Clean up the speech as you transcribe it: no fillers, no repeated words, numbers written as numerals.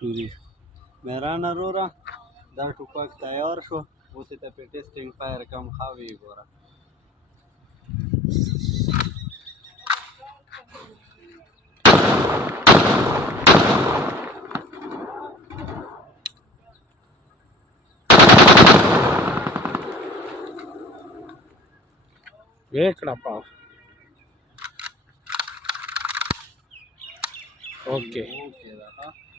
شوري مهران وروره دا ټوپک تیار شو اوس یې ته پې ټیسټینګ فایر کم خاوې ګوره వేకడప్పా okay okay